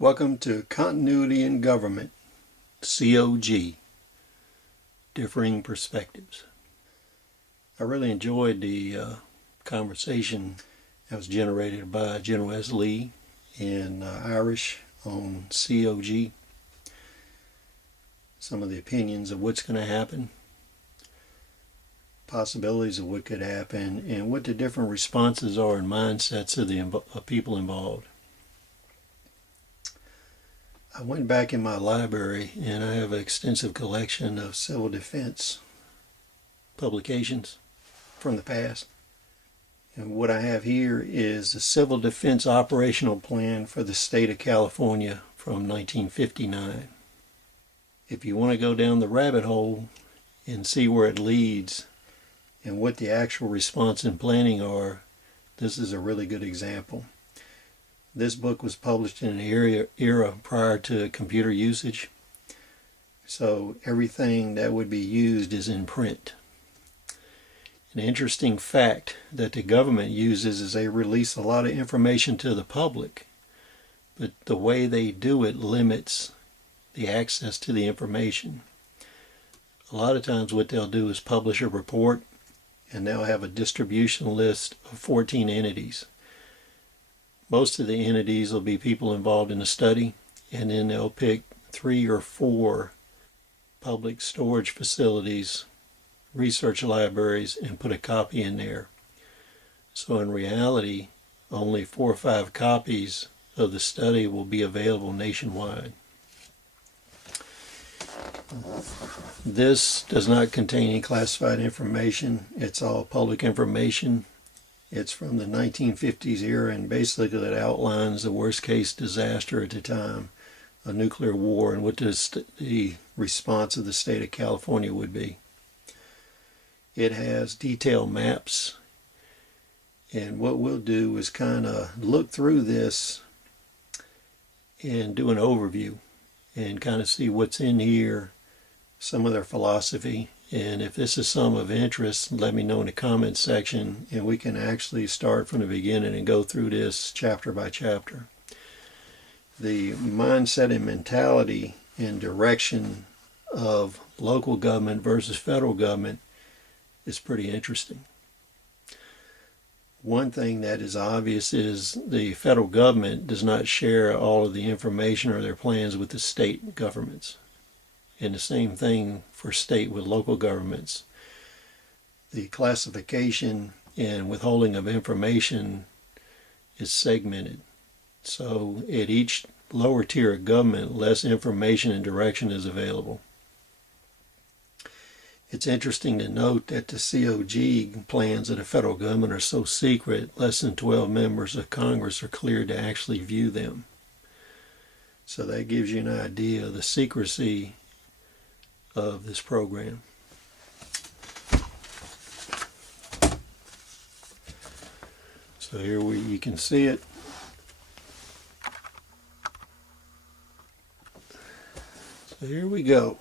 Welcome to Continuity in Government, COG, Differing Perspectives. I really enjoyed the conversation that was generated by General S. Lee and Irish on COG, some of the opinions of what's going to happen, possibilities of what could happen, and what the different responses are and mindsets of the people involved. I went back in my library and I have an extensive collection of civil defense publications from the past. And what I have here is the Civil Defense Operational Plan for the state of California from 1959. If you want to go down the rabbit hole and see where it leads and what the actual response and planning are, this is a really good example. This book was published in an era prior to computer usage, so everything that would be used is in print. An interesting fact that the government uses is they release a lot of information to the public, but the way they do it limits the access to the information. A lot of times what they'll do is publish a report, and they'll have a distribution list of 14 entities. Most of the entities will be people involved in a study, and then they'll pick 3 or 4 public storage facilities, research libraries, and put a copy in there. So in reality, only 4 or 5 copies of the study will be available nationwide. This does not contain any classified information. It's all public information. It's from the 1950s era, and basically it outlines the worst case disaster at the time, a nuclear war, and what the response of the state of California would be. It has detailed maps, and what we'll do is kind of look through this and do an overview and kind of see what's in here, some of their philosophy. And if this is some of interest, let me know in the comments section, and we can actually start from the beginning and go through this chapter by chapter. The mindset and mentality and direction of local government versus federal government is pretty interesting. One thing that is obvious is the federal government does not share all of the information or their plans with the state governments. And the same thing for state with local governments. The classification and withholding of information is segmented. So at each lower tier of government, less information and direction is available. It's interesting to note that the COG plans of the federal government are so secret, less than 12 members of Congress are cleared to actually view them. So that gives you an idea of the secrecy of this program. So here you can see it. So here we go.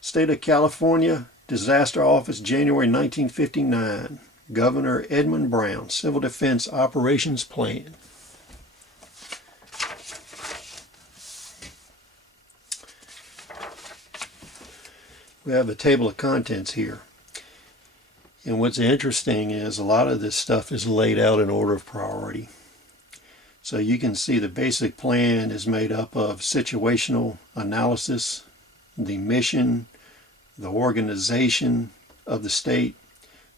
State of California, Disaster Office, January 1959. Governor Edmund Brown, Civil Defense Operations Plan. We have a table of contents here. And what's interesting is a lot of this stuff is laid out in order of priority. So you can see the basic plan is made up of situational analysis, the mission, the organization of the state,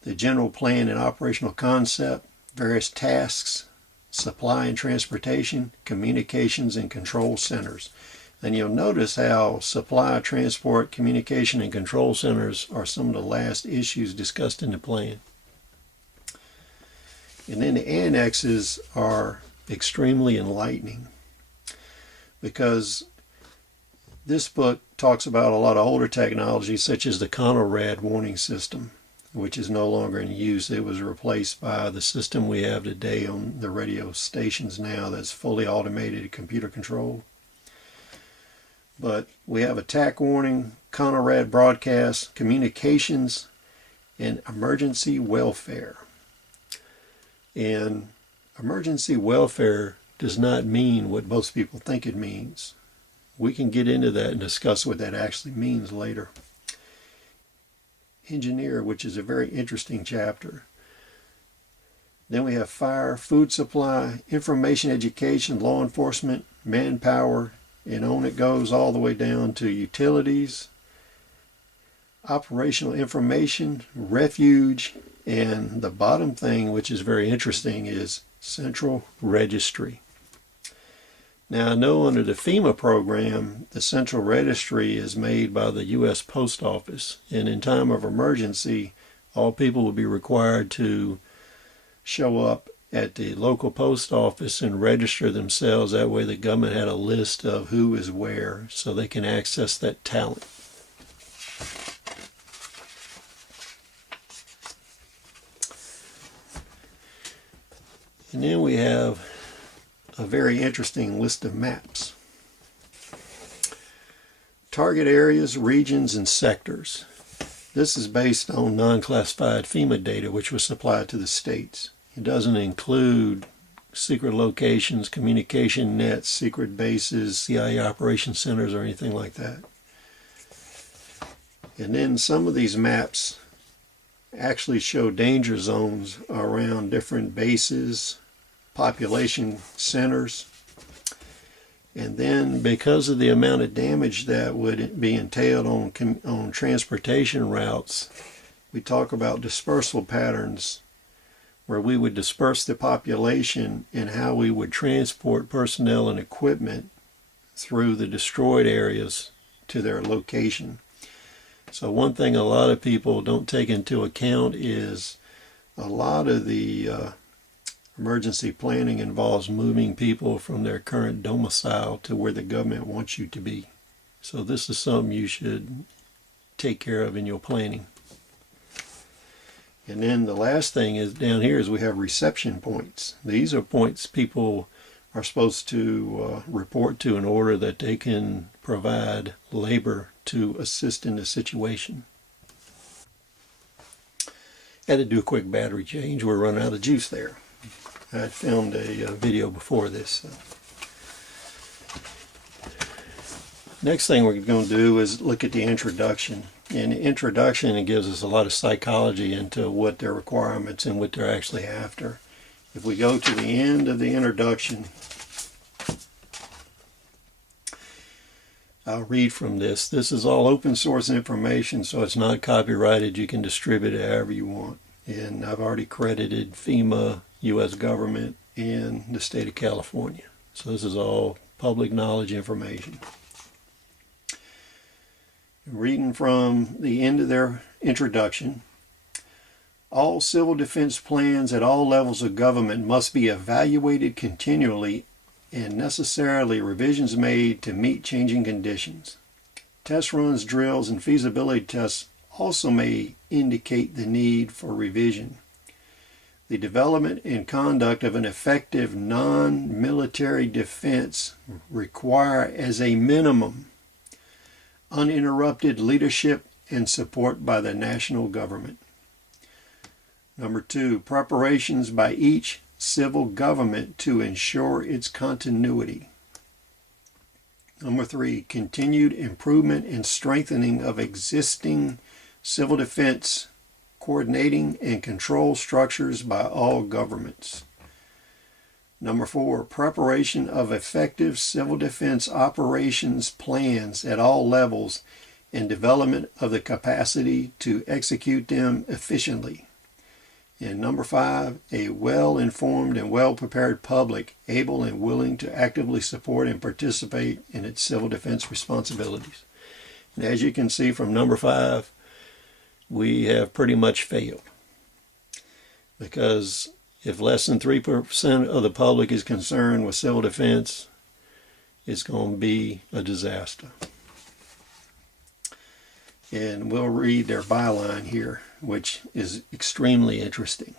the general plan and operational concept, various tasks, supply and transportation, communications, and control centers. And you'll notice how supply, transport, communication, and control centers are some of the last issues discussed in the plan. And then the annexes are extremely enlightening, because this book talks about a lot of older technology, such as the Conrad warning system, which is no longer in use. It was replaced by the system we have today on the radio stations now that's fully automated, computer controlled. But we have attack warning, Conrad broadcast, communications, and emergency welfare. And emergency welfare does not mean what most people think it means. We can get into that and discuss what that actually means later. Engineer, which is a very interesting chapter. Then we have fire, food supply, information education, law enforcement, manpower, and on it goes all the way down to utilities, operational information, refuge, and the bottom thing, which is very interesting, is central registry. Now I know under the FEMA program, the central registry is made by the U.S. Post Office, and in time of emergency, all people will be required to show up at the local post office and register themselves. That way the government had a list of who is where so they can access that talent. And then we have a very interesting list of maps. Target areas, regions, and sectors. This is based on non-classified FEMA data which was supplied to the states. It doesn't include secret locations, communication nets, secret bases, CIA operation centers, or anything like that. And then some of these maps actually show danger zones around different bases, population centers. And then because of the amount of damage that would be entailed on transportation routes, we talk about dispersal patterns, where we would disperse the population and how we would transport personnel and equipment through the destroyed areas to their location. So one thing a lot of people don't take into account is a lot of the emergency planning involves moving people from their current domicile to where the government wants you to be. So this is something you should take care of in your planning. And then the last thing is down here is we have reception points. These are points people are supposed to report to in order that they can provide labor to assist in the situation. Had to do a quick battery change. We're running out of juice there. I had filmed a video before this. Next thing we're going to do is look at the introduction. In the introduction, it gives us a lot of psychology into what their requirements and what they're actually after. If we go to the end of the introduction, I'll read from this. This is all open source information, so it's not copyrighted. You can distribute it however you want. And I've already credited FEMA, U.S. government, and the state of California. So this is all public knowledge information. Reading from the end of their introduction, all civil defense plans at all levels of government must be evaluated continually and necessarily revisions made to meet changing conditions. Test runs, drills, and feasibility tests also may indicate the need for revision. The development and conduct of an effective non-military defense require as a minimum uninterrupted leadership and support by the national government. Number 2, preparations by each civil government to ensure its continuity. Number 3, continued improvement and strengthening of existing civil defense, coordinating and control structures by all governments. Number 4, preparation of effective civil defense operations plans at all levels and development of the capacity to execute them efficiently. And number 5, a well-informed and well-prepared public able and willing to actively support and participate in its civil defense responsibilities. And as you can see from number 5, we have pretty much failed, because if less than 3% of the public is concerned with civil defense, it's going to be a disaster. And we'll read their byline here, which is extremely interesting.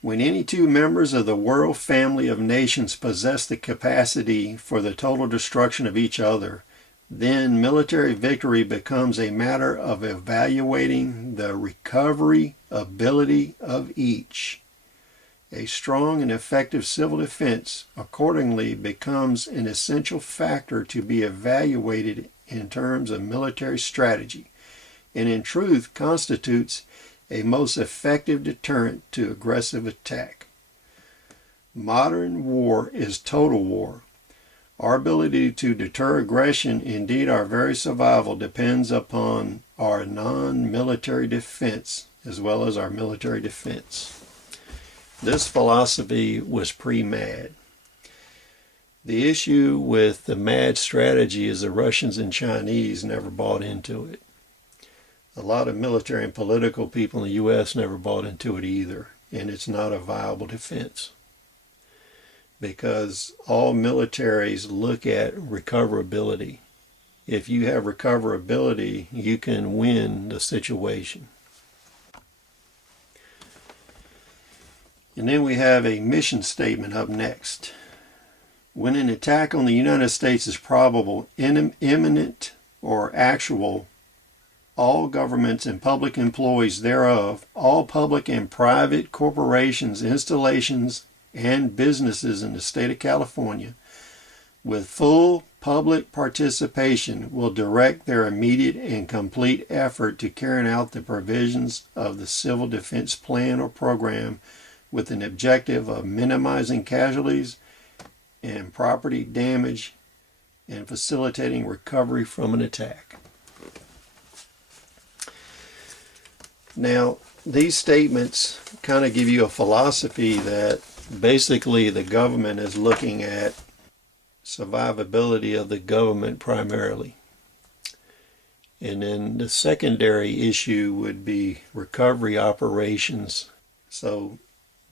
When any two members of the world family of nations possess the capacity for the total destruction of each other, then military victory becomes a matter of evaluating the recovery ability of each A strong and effective civil defense accordingly becomes an essential factor to be evaluated in terms of military strategy, and in truth constitutes a most effective deterrent to aggressive attack. Modern war is total war. Our ability to deter aggression, indeed our very survival, depends upon our non-military defense as well as our military defense. This philosophy was pre-MAD. The issue with the MAD strategy is the Russians and Chinese never bought into it. A lot of military and political people in the U.S. never bought into it either, and it's not a viable defense. Because all militaries look at recoverability. If you have recoverability, you can win the situation. And then we have a mission statement up next. When an attack on the United States is probable, imminent, or actual, all governments and public employees thereof, all public and private corporations, installations, and businesses in the state of California, with full public participation, will direct their immediate and complete effort to carry out the provisions of the Civil Defense Plan or Program with an objective of minimizing casualties and property damage and facilitating recovery from an attack. Now, these statements kind of give you a philosophy that basically the government is looking at survivability of the government primarily. And then the secondary issue would be recovery operations. So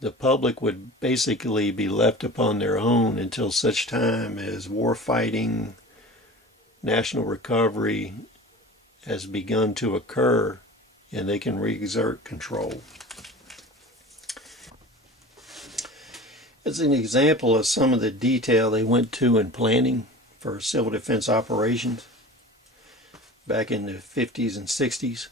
the public would basically be left upon their own until such time as war fighting, national recovery has begun to occur and they can re-exert control. As an example of some of the detail they went to in planning for civil defense operations back in the 50s and 60s.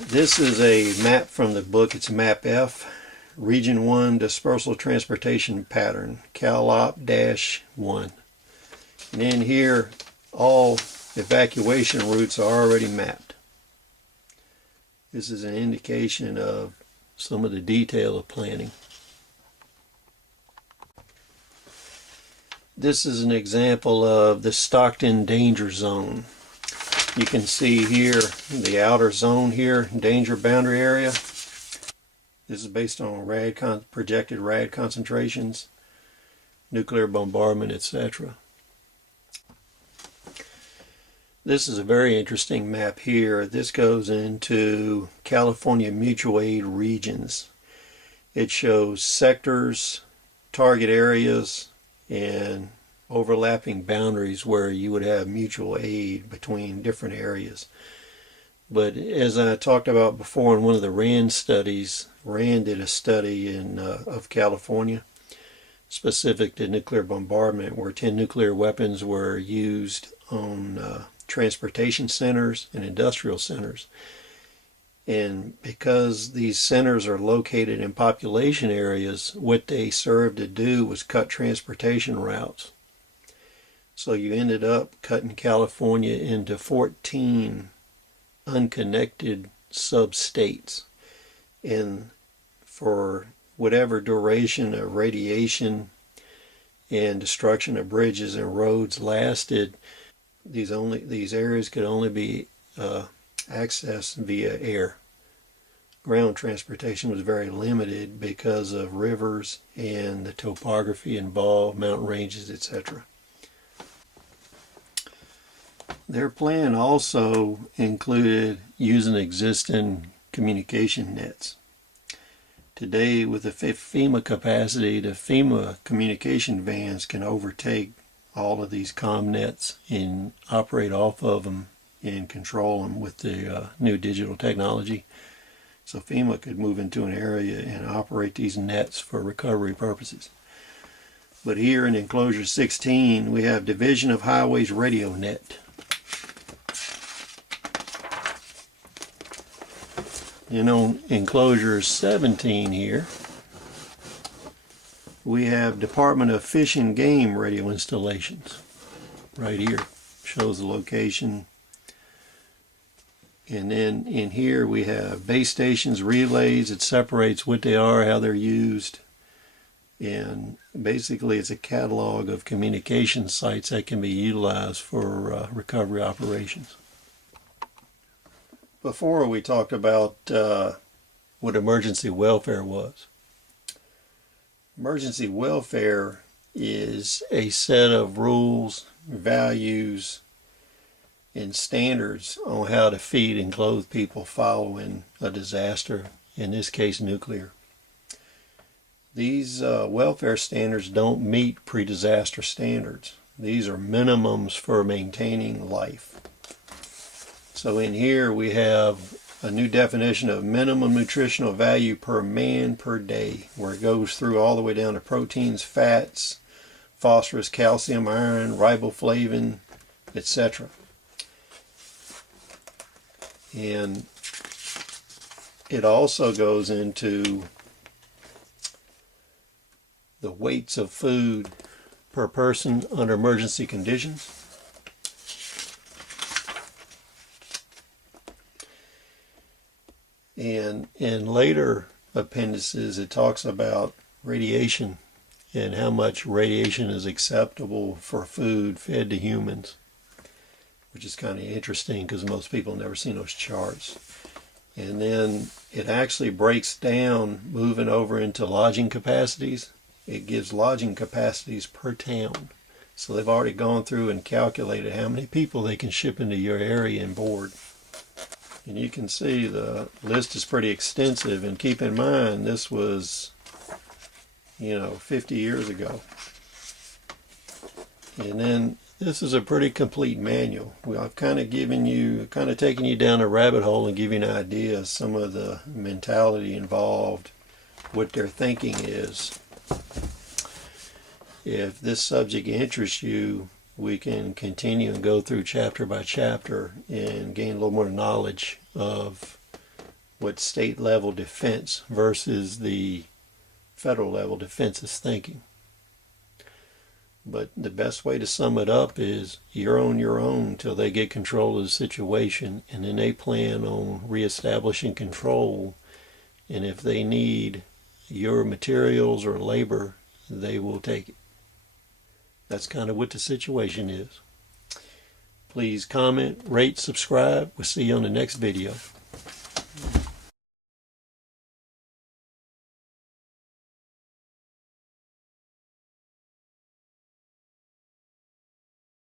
This is a map from the book. It's Map F, Region 1 Dispersal Transportation Pattern, CalOp-1. And in here, all evacuation routes are already mapped. This is an indication of some of the detail of planning. This is an example of the Stockton danger zone. You can see here the outer zone here, danger boundary area. This is based on projected rad concentrations, nuclear bombardment, etc. This is a very interesting map here. This goes into California mutual aid regions. It shows sectors, target areas, and overlapping boundaries where you would have mutual aid between different areas. But as I talked about before in one of the RAND studies, RAND did a study of California specific to nuclear bombardment where 10 nuclear weapons were used on transportation centers and industrial centers. And because these centers are located in population areas, what they served to do was cut transportation routes. So you ended up cutting California into 14 unconnected sub-states. And for whatever duration of radiation and destruction of bridges and roads lasted, these areas could only be accessed via air. Ground transportation was very limited because of rivers and the topography involved, mountain ranges, etc. Their plan also included using existing communication nets. Today, with the FEMA capacity, the FEMA communication vans can overtake all of these comm nets and operate off of them and control them with the new digital technology. So FEMA could move into an area and operate these nets for recovery purposes. But here in enclosure 16, we have Division of Highways Radio Net. And on enclosure 17 here, we have Department of Fish and Game radio installations. Right here, shows the location. And then in here we have base stations, relays. It separates what they are, how they're used. And basically it's a catalog of communication sites that can be utilized for recovery operations. Before we talked about what emergency welfare was. Emergency welfare is a set of rules, values, and standards on how to feed and clothe people following a disaster, in this case nuclear. These welfare standards don't meet pre-disaster standards. These are minimums for maintaining life. So in here we have a new definition of minimum nutritional value per man per day, where it goes through all the way down to proteins, fats, phosphorus, calcium, iron, riboflavin, etc. And it also goes into the weights of food per person under emergency conditions. And in later appendices, it talks about radiation and how much radiation is acceptable for food fed to humans, which is kind of interesting because most people have never seen those charts. And then it actually breaks down, moving over into lodging capacities. It gives lodging capacities per town. So they've already gone through and calculated how many people they can ship into your area and board. And you can see the list is pretty extensive, and keep in mind this was, 50 years ago. And then this is a pretty complete manual. I've kind of taken you down a rabbit hole and given you an idea of some of the mentality involved, what their thinking is. If this subject interests you, we can continue and go through chapter by chapter and gain a little more knowledge of what state level defense versus the federal level defense is thinking. But the best way to sum it up is you're on your own until they get control of the situation, and then they plan on reestablishing control. And if they need your materials or labor, they will take it. That's kind of what the situation is. Please comment, rate, subscribe. We'll see you on the next video.